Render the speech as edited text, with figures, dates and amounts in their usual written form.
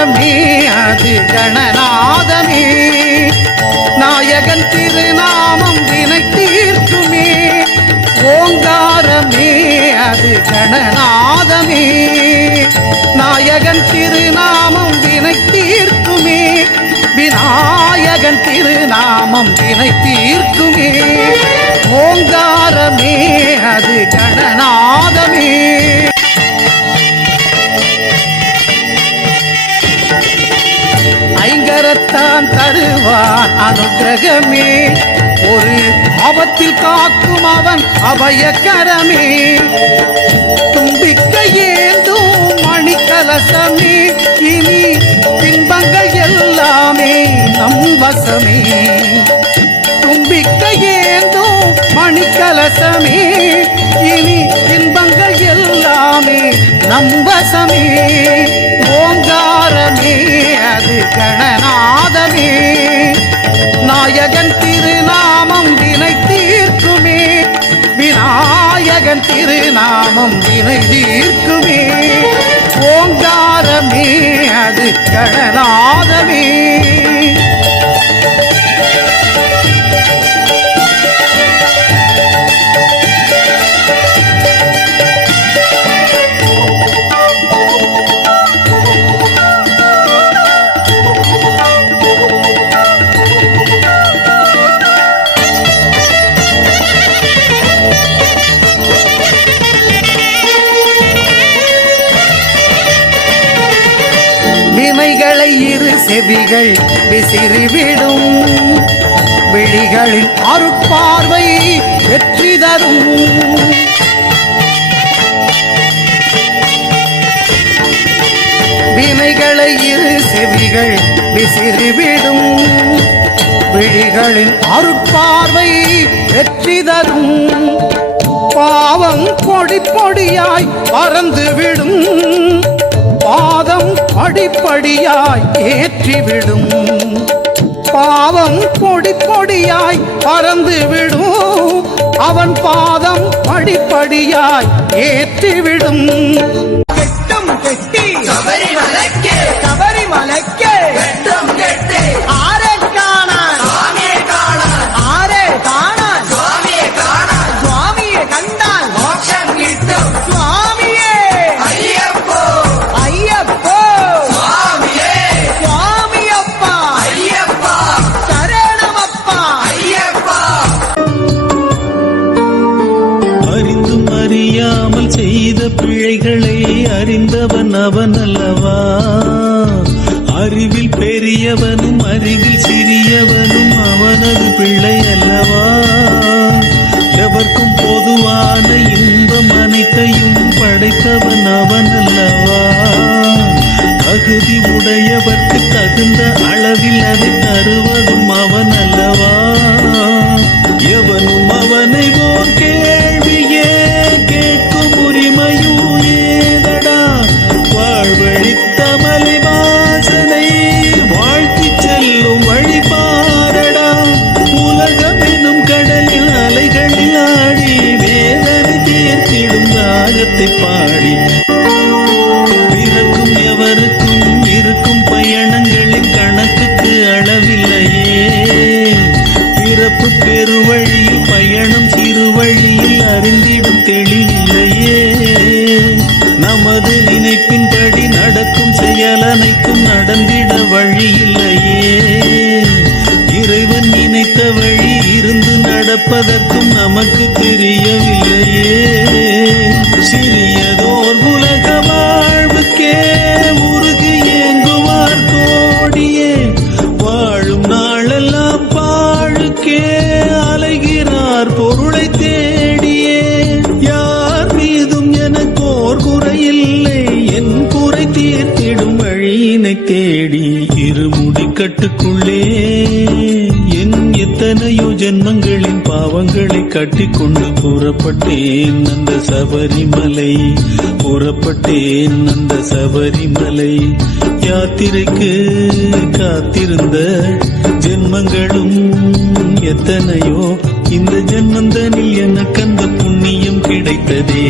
ஓங்காரமே அது கணநாதமே, நாயகன் திருநாமம் வினை தீர்க்குமே. ஓங்காரமே அது கணநாதமே, நாயகன் திருநாமம் வினை தீர்க்குமே. விநாயகன் திருநாமம் வினை தீர்க்குமே. ஓங்காரமே அது கணநாதமே. ஐங்கரத்தான் தருவான் அனுக்கிரகமே, ஒரு ஆபத்தில் காக்கும் அவன் அபயக்கரமே. தும்பிக்கை ஏந்தும் மணிக்கலசமே, இனி பின்பங்கள் எல்லாமே நம் வசமே. தும்பிக்கை ஏந்தும் மணிக்கலசமே, இனி இன்பங்கள் எல்லாமே நம் வசமே. ஓங்காரமே அது கணநாதமே, நாயகன் திருநாமம் வினை தீர்க்குமே. விநாயகன் திருநாமம் வினை தீர்க்குமே. ஓங்காரமே அது கணநாதமே. வினைகளை இரு செவிகள் விசிறிவிடும், விழிகளின் அருட்பார்வை வெற்றி தரும். வினைகளை இரு செவிகள் விசிறிவிடும், விழிகளின் அருட்பார்வை வெற்றி தரும். பாவம் பொடி பொடியாய் பறந்துவிடும், பாதம் படிப்படியாய் ஏற்றிவிடும். பாவம் பொடி பொடியாய் பறந்துவிடும், அவன் பாதம் படிப்படியாய் ஏற்றிவிடும். கெட்டும் கெட்டி சபரிமலைக்கே, சபரிமலைக்கே கெட்டும் கெட்டி. ஆரே காணான் சுவாமியே காணான், ஆரே காணான் சுவாமியே காணான். சுவாமியை கண்டால் மோட்சம் கிட்டும். சுவாமியே ஐயப்போ ஐயப்போ, சுவாமியே சுவாமியப்பா ஐயப்பா, சரணமப்பா ஐயப்பா. அறிந்தும் அறியாமல் செய்த பிழைகளை அறிந்தவன் அவன் அல்லவா. அறிவில் பெரியவனும் அறிவில் சிறியவனும் அவனது பிள்ளை அல்லவா. எவர்க்கும் பொதுவான இன்பம் அனைத்தையும் படைத்தவன் அவன் அல்லவா. தகுதி உடையவர்க்கு தகுந்த அளவில் அதை தருவதும் அவன் அல்லவா. எவனும் அவனை ஓர் கேள்வியே கேட்கும் உரிமையும் ஏதடா. வாழ்வழித்த மலை வாசனை வாழ்த்தி செல்லும் வழி பாரடா. உலகம் எனும் கடலில் அலைகளில் ஆடி வேதனை தீர்த்திடும் தாகத்தை பாடி. பிறக்கும் எவருக்கும் இருக்கும் பயணங்களின் கணக்குக்கு அளவில்லையே. பிறப்பு பெருவழியில் பயணம் சிறுவழியில் அறிந்திடும் தெளிவில்லையே. நமது நினைப்பின்படி நடக்கும் செயல் அனைத்தும் நடந்திட வழியில்லையே. இறைவன் நினைத்த வழி இருந்து நடப்பதற்கும் நமக்கு தெரியவில்லையே. சிறியதோர் உலக வாழ்வுக்கே உருகி ஏங்குவார் கோடியே. வாழும் நாளெல்லாம் பாழுக்கே அலைகிறார் பொருளை தேடியே. யார் மீதும் எனக்கோர் குறையில்லை, என் குறை தீர்த்திடும் வழியினை தேடி. இருமுடி கட்டுக்குள்ளே என் எத்தனையோ ஜென்மங்களின் பாவங்களை கட்டிக்கொண்டு புறப்பட்டேன் அந்த சபரிமலை. புறப்பட்டேன் அந்த சபரிமலை. யாத்திரைக்கு காத்திருந்த ஜென்மங்களும் எத்தனையோ. இந்த ஜென்மந்தனில் எனக்கு அந்த புண்ணியம் கிடைத்ததே.